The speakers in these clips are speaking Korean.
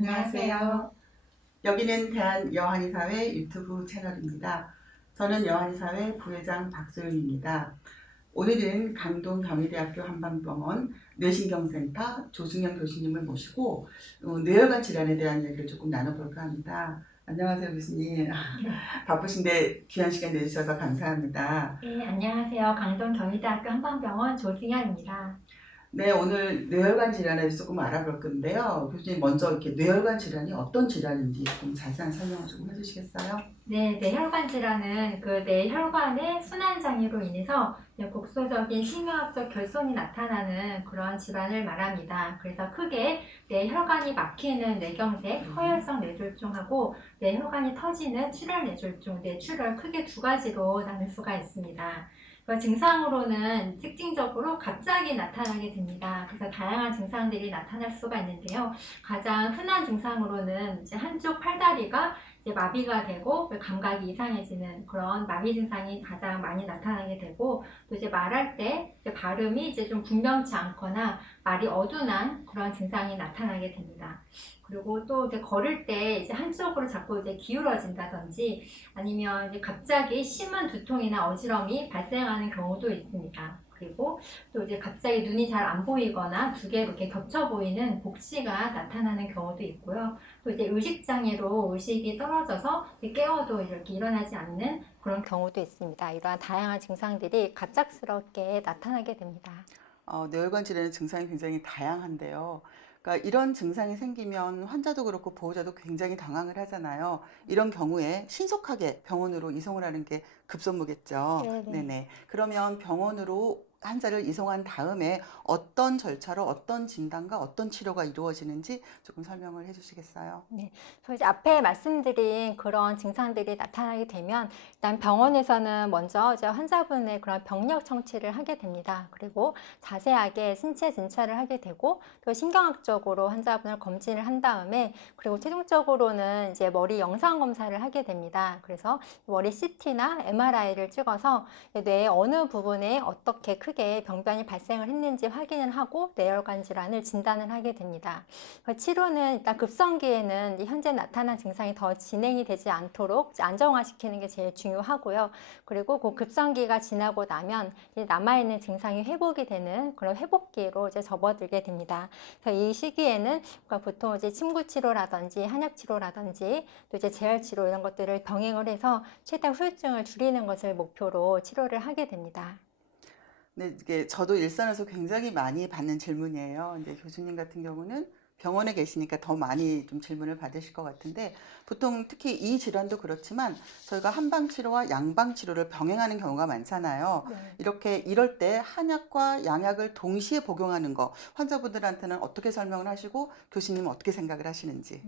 안녕하세요. 여기는 대한여한의사회 유튜브 채널입니다. 저는 여한의사회 부회장 박소윤입니다. 오늘은 강동 경희대학교 한방병원 뇌신경센터 조승현 교수님을 모시고 뇌혈관 질환에 대한 이야기를 조금 나눠볼까 합니다. 안녕하세요, 교수님. 바쁘신데 귀한 시간 내주셔서 감사합니다. 네, 안녕하세요. 강동 경희대학교 한방병원 조승현입니다. 네, 오늘 뇌혈관 질환에 대해서 조금 알아볼 건데요. 교수님 먼저 이렇게 뇌혈관 질환이 어떤 질환인지 조금 자세한 설명을 조금 해주시겠어요? 네, 뇌혈관 질환은 그 뇌혈관의 순환 장애로 인해서 국소적인 심혈관적 결손이 나타나는 그런 질환을 말합니다. 그래서 크게 뇌혈관이 막히는 뇌경색, 허혈성 뇌졸중하고 뇌혈관이 터지는 출혈 뇌졸중, 뇌출혈 크게 두 가지로 나눌 수가 있습니다. 그 증상으로는 특징적으로 갑자기 나타나게 됩니다. 그래서 다양한 증상들이 나타날 수가 있는데요. 가장 흔한 증상으로는 이제 한쪽 팔다리가 이제 마비가 되고 감각이 이상해지는 그런 마비 증상이 가장 많이 나타나게 되고, 또 이제 말할 때 이제 발음이 이제 좀 분명치 않거나 말이 어둔한 그런 증상이 나타나게 됩니다. 그리고 또 이제 걸을 때 이제 한쪽으로 자꾸 이제 기울어진다든지 아니면 이제 갑자기 심한 두통이나 어지럼이 발생하는 경우도 있습니다. 그리고 또 이제 갑자기 눈이 잘 안 보이거나 두 개로 이렇게 겹쳐 보이는 복시가 나타나는 경우도 있고요. 또 이제 의식장애로 의식이 떨어져서 깨워도 이렇게 일어나지 않는 그런 경우도 있습니다. 이러한 다양한 증상들이 갑작스럽게 나타나게 됩니다. 뇌혈관 질환의 증상이 굉장히 다양한데요. 그러니까 이런 증상이 생기면 환자도 그렇고 보호자도 굉장히 당황을 하잖아요. 이런 경우에 신속하게 병원으로 이송을 하는 게 급선무겠죠. 네네. 네네. 그러면 병원으로 환자를 이송한 다음에 어떤 절차로 어떤 진단과 어떤 치료가 이루어지는지 조금 설명을 해주시겠어요? 네. 그래서 이제 앞에 말씀드린 그런 증상들이 나타나게 되면 일단 병원에서는 먼저 이제 환자분의 그런 병력 청취를 하게 됩니다. 그리고 자세하게 신체 진찰을 하게 되고 또 신경학적으로 환자분을 검진을 한 다음에 그리고 최종적으로는 이제 머리 영상 검사를 하게 됩니다. 그래서 머리 CT나 MRI를 찍어서 뇌의 어느 부분에 어떻게 크게 병변이 발생을 했는지 확인을 하고 뇌혈관 질환을 진단을 하게 됩니다. 치료는 일단 급성기에는 현재 나타난 증상이 더 진행이 되지 않도록 안정화시키는 게 제일 중요하고요. 그리고 그 급성기가 지나고 나면 남아있는 증상이 회복이 되는 그런 회복기로 이제 접어들게 됩니다. 그래서 이 시기에는 보통 이제 침구 치료라든지 한약 치료라든지 또 이제 재활 치료 이런 것들을 병행을 해서 최대한 후유증을 줄이는 것을 목표로 치료를 하게 됩니다. 네, 이게 저도 일선에서 굉장히 많이 받는 질문이에요. 이제 교수님 같은 경우는 병원에 계시니까 더 많이 좀 질문을 받으실 것 같은데 보통 특히 이 질환도 그렇지만 저희가 한방 치료와 양방 치료를 병행하는 경우가 많잖아요. 네. 이렇게 이럴 때 한약과 양약을 동시에 복용하는 거 환자분들한테는 어떻게 설명을 하시고 교수님은 어떻게 생각을 하시는지.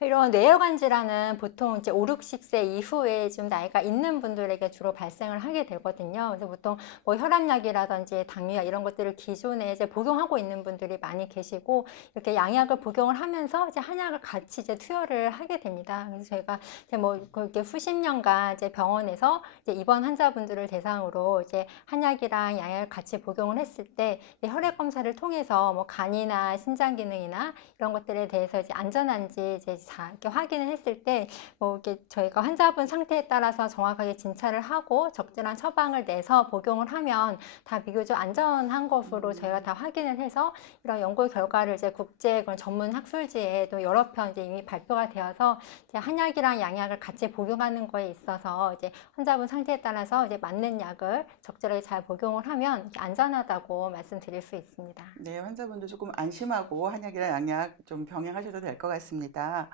이런 뇌혈관 질환은 보통 이제 5, 60세 이후에 좀 나이가 있는 분들에게 주로 발생을 하게 되거든요. 그래서 보통 뭐 혈압약이라든지 당뇨약 이런 것들을 기존에 이제 복용하고 있는 분들이 많이 계시고 이렇게 양약을 복용을 하면서 이제 한약을 같이 이제 투여를 하게 됩니다. 그래서 저희가 이제 뭐 그렇게 수십 년간 이제 병원에서 이제 입원 환자분들을 대상으로 이제 한약이랑 양약을 같이 복용을 했을 때 혈액 검사를 통해서 뭐 간이나 신장 기능이나 이런 것들에 대해서 이제 안전한지 이제 이렇게 확인을 했을 때 뭐 이렇게 저희가 환자분 상태에 따라서 정확하게 진찰을 하고 적절한 처방을 내서 복용을 하면 다 비교적 안전한 것으로 저희가 다 확인을 해서 이런 연구 결과를 이제 국제 그런 전문 학술지에 또 여러 편 이제 이미 발표가 되어서 이제 한약이랑 양약을 같이 복용하는 거에 있어서 이제 환자분 상태에 따라서 이제 맞는 약을 적절하게 잘 복용을 하면 안전하다고 말씀드릴 수 있습니다. 네, 환자분도 조금 안심하고 한약이랑 양약 좀 병행하셔도 될 것 같습니다.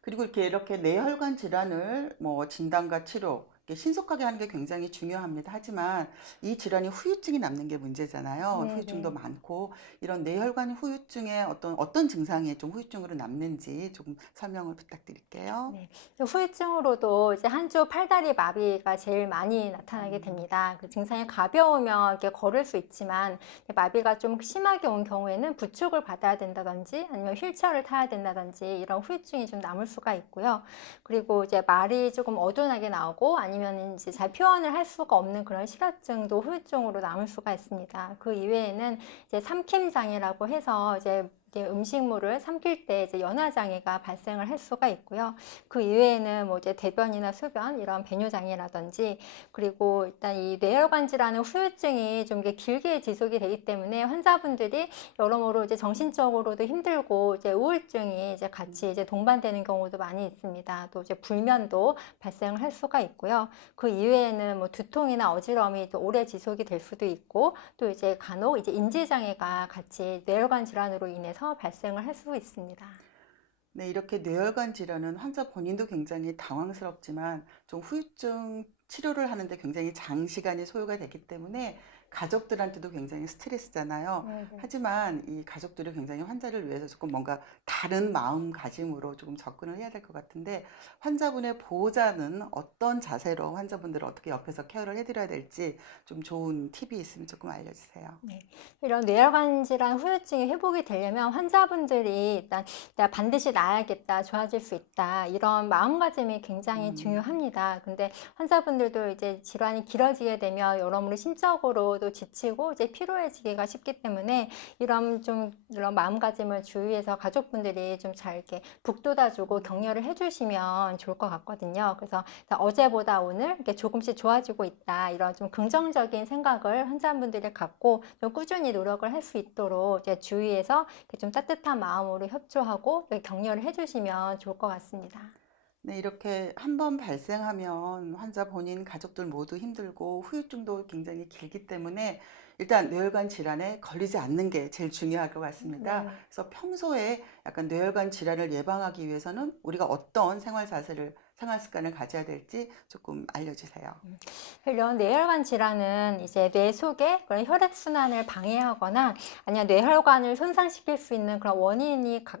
그리고 이렇게 뇌혈관 질환을 뭐 진단과 치료 이렇게 신속하게 하는 게 굉장히 중요합니다. 하지만 이 질환이 후유증이 남는 게 문제잖아요. 후유증도 네네. 많고 이런 뇌혈관 후유증의 어떤 증상이 좀 후유증으로 남는지 조금 설명을 부탁드릴게요. 네. 후유증으로도 이제 한쪽 팔다리 마비가 제일 많이 나타나게 음, 됩니다. 그 증상이 가벼우면 이렇게 걸을 수 있지만 마비가 좀 심하게 온 경우에는 부축을 받아야 된다든지 아니면 휠체어를 타야 된다든지 이런 후유증이 좀 남을 수가 있고요. 그리고 이제 말이 조금 어둔하게 나오고 아니면 이제 잘 표현을 할 수가 없는 그런 실어증도 후유증으로 남을 수가 있습니다. 그 이외에는 이제 삼킴 장애라고 해서 이제 이제 음식물을 삼킬 때 이제 연화장애가 발생을 할 수가 있고요. 그 이외에는 뭐 이제 대변이나 소변 이런 배뇨장애라든지, 그리고 일단 이 뇌혈관 질환은 후유증이 좀 이게 길게 지속이 되기 때문에 환자분들이 여러모로 이제 정신적으로도 힘들고 이제 우울증이 이제 같이 이제 동반되는 경우도 많이 있습니다. 또 이제 불면도 발생을 할 수가 있고요. 그 이외에는 뭐 두통이나 어지러움이 또 오래 지속이 될 수도 있고, 또 이제 간혹 이제 인지장애가 같이 뇌혈관 질환으로 인해서 발생을 할 수 있습니다. 네, 이렇게 뇌혈관 질환은 환자 본인도 굉장히 당황스럽지만 좀 후유증 치료를 하는데 굉장히 장시간이 소요가 되기 때문에 가족들한테도 굉장히 스트레스잖아요. 네네. 하지만 이 가족들이 굉장히 환자를 위해서 조금 뭔가 다른 마음가짐으로 조금 접근을 해야 될 것 같은데 환자분의 보호자는 어떤 자세로 환자분들을 어떻게 옆에서 케어를 해드려야 될지 좀 좋은 팁이 있으면 조금 알려주세요. 네. 이런 뇌혈관 질환 후유증이 회복이 되려면 환자분들이 일단 내가 반드시 나아야겠다, 좋아질 수 있다, 이런 마음가짐이 굉장히 음. 중요합니다. 근데 환자분들도 이제 질환이 길어지게 되면 여러모로 심적으로도 지치고 이제 피로해지기가 쉽기 때문에 이런 마음가짐을 주위에서 가족분들이 좀 잘 이렇게 북돋아주고 격려를 해주시면 좋을 것 같거든요. 그래서 어제보다 오늘 이렇게 조금씩 좋아지고 있다, 이런 좀 긍정적인 생각을 환자분들이 갖고 좀 꾸준히 노력을 할 수 있도록 이제 주위에서 이렇게 좀 따뜻한 마음으로 협조하고 격려를 해주시면 좋을 것 같습니다. 네, 이렇게 한번 발생하면 환자 본인, 가족들 모두 힘들고 후유증도 굉장히 길기 때문에 일단 뇌혈관 질환에 걸리지 않는 게 제일 중요할 것 같습니다. 네. 그래서 평소에 약간 뇌혈관 질환을 예방하기 위해서는 우리가 어떤 생활 습관을 가져야 될지 조금 알려주세요. 이런 뇌혈관 질환은 이제 뇌 속의 그런 혈액순환을 방해하거나 아니면 뇌혈관을 손상시킬 수 있는 그런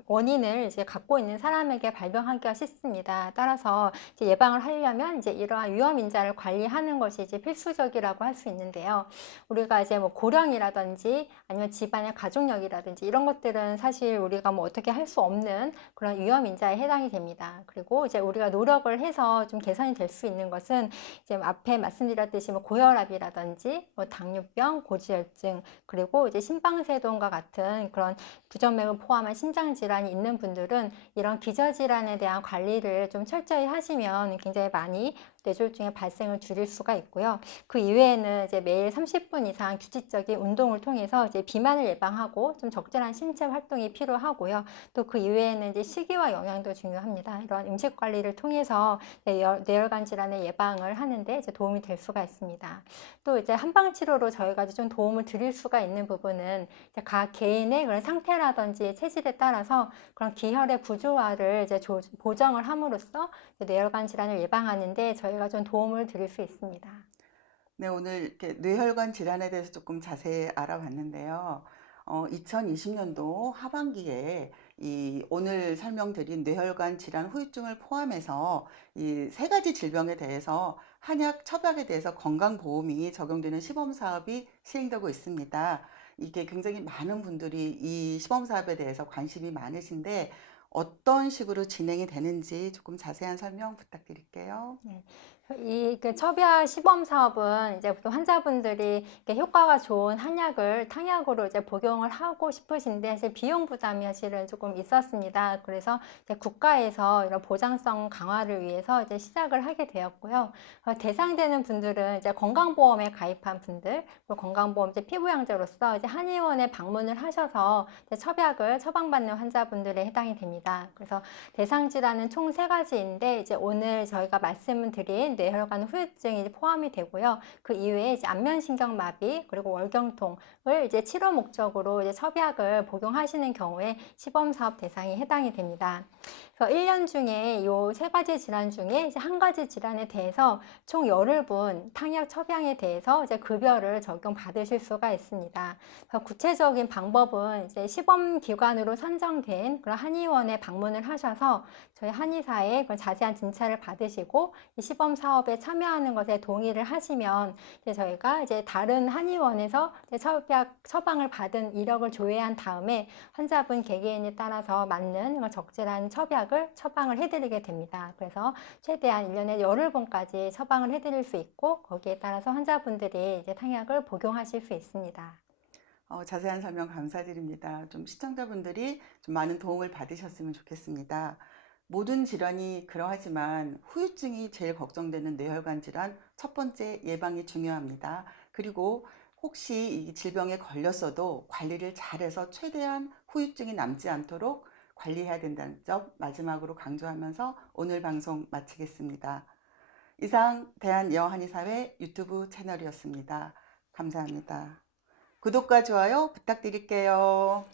원인을 이제 갖고 있는 사람에게 발병하기가 쉽습니다. 따라서 이제 예방을 하려면 이제 이러한 위험 인자를 관리하는 것이 이제 필수적이라고 할 수 있는데요. 우리가 이제 뭐 고령이라든지 아니면 집안의 가족력이라든지 이런 것들은 사실 우리가 뭐 어떻게 할 수 없는 그런 위험 인자에 해당이 됩니다. 그리고 이제 우리가 노력을 해서 좀 개선이 될 수 있는 것은 이제 앞에 말씀드렸듯이 뭐 고혈압이라든지 뭐 당뇨병, 고지혈증, 그리고 이제 심방세동과 같은 그런 부정맥을 포함한 심장 질환이 있는 분들은 이런 기저질환에 대한 관리를 좀 철저히 하시면 굉장히 많이 뇌졸중의 발생을 줄일 수가 있고요. 그 이외에는 이제 매일 30분 이상 규칙적인 운동을 통해서 이제 비만을 예방하고 좀 적절한 신체 활동이 필요하고요. 또 그 이외에는 이제 식이와 영양도 중요합니다. 이런 음식 관리를 통해서 뇌혈관 질환의 예방을 하는데 이제 도움이 될 수가 있습니다. 또 이제 한방 치료로 저희가 좀 도움을 드릴 수가 있는 부분은 이제 각 개인의 그런 상태라든지 체질에 따라서 그런 기혈의 구조화를 이제 보정을 함으로써 뇌혈관 질환을 예방하는데 저희가 좀 도움을 드릴 수 있습니다. 네, 오늘 이렇게 뇌혈관 질환에 대해서 조금 자세히 알아봤는데요. 2020년도 하반기에 이 오늘 설명드린 뇌혈관 질환 후유증을 포함해서 이 세 가지 질병에 대해서 한약 처방에 대해서 건강보험이 적용되는 시범 사업이 시행되고 있습니다. 이게 굉장히 많은 분들이 이 시범 사업에 대해서 관심이 많으신데 어떤 식으로 진행이 되는지 조금 자세한 설명 부탁드릴게요. 네. 그 첩야 시범 사업은 이제 보통 환자분들이 이렇게 효과가 좋은 한약을 탕약으로 이제 복용을 하고 싶으신데 사실 비용 부담이 사실은 조금 있었습니다. 그래서 이제 국가에서 이런 보장성 강화를 위해서 이제 시작을 하게 되었고요. 대상되는 분들은 이제 건강보험에 가입한 분들, 그리고 건강보험 이제 피부양자로서 이제 한의원에 방문을 하셔서 이제 첩약을 처방받는 환자분들에 해당이 됩니다. 그래서 대상 질환은 총 세 가지인데 이제 오늘 저희가 말씀을 드린 뇌혈관 후유증이 포함이 되고요. 그 이외에 이제 안면신경마비 그리고 월경통을 이제 치료 목적으로 이제 첩약을 복용하시는 경우에 시범 사업 대상이 해당이 됩니다. 그래서 1년 중에 이 세 가지 질환 중에 이제 한 가지 질환에 대해서 총 열흘 분 탕약 첩양에 대해서 이제 급여를 적용받으실 수가 있습니다. 그래서 구체적인 방법은 이제 시범 기관으로 선정된 그런 한의원에 방문을 하셔서 저희 한의사의 그런 자세한 진찰을 받으시고 이 시범 사업에 참여하는 것에 동의를 하시면 이제 저희가 이제 다른 한의원에서 이제 처방을 받은 이력을 조회한 다음에 환자분 개개인에 따라서 맞는 적절한 첩약을 처방을 해드리게 됩니다. 그래서 최대한 1년에 열흘 번까지 처방을 해드릴 수 있고 거기에 따라서 환자분들이 이제 탕약을 복용하실 수 있습니다. 자세한 설명 감사드립니다. 좀 시청자분들이 좀 많은 도움을 받으셨으면 좋겠습니다. 모든 질환이 그러하지만 후유증이 제일 걱정되는 뇌혈관 질환 첫 번째 예방이 중요합니다. 그리고 혹시 이 질병에 걸렸어도 관리를 잘해서 최대한 후유증이 남지 않도록 관리해야 된다는 점 마지막으로 강조하면서 오늘 방송 마치겠습니다. 이상 대한여한의사회 유튜브 채널이었습니다. 감사합니다. 구독과 좋아요 부탁드릴게요.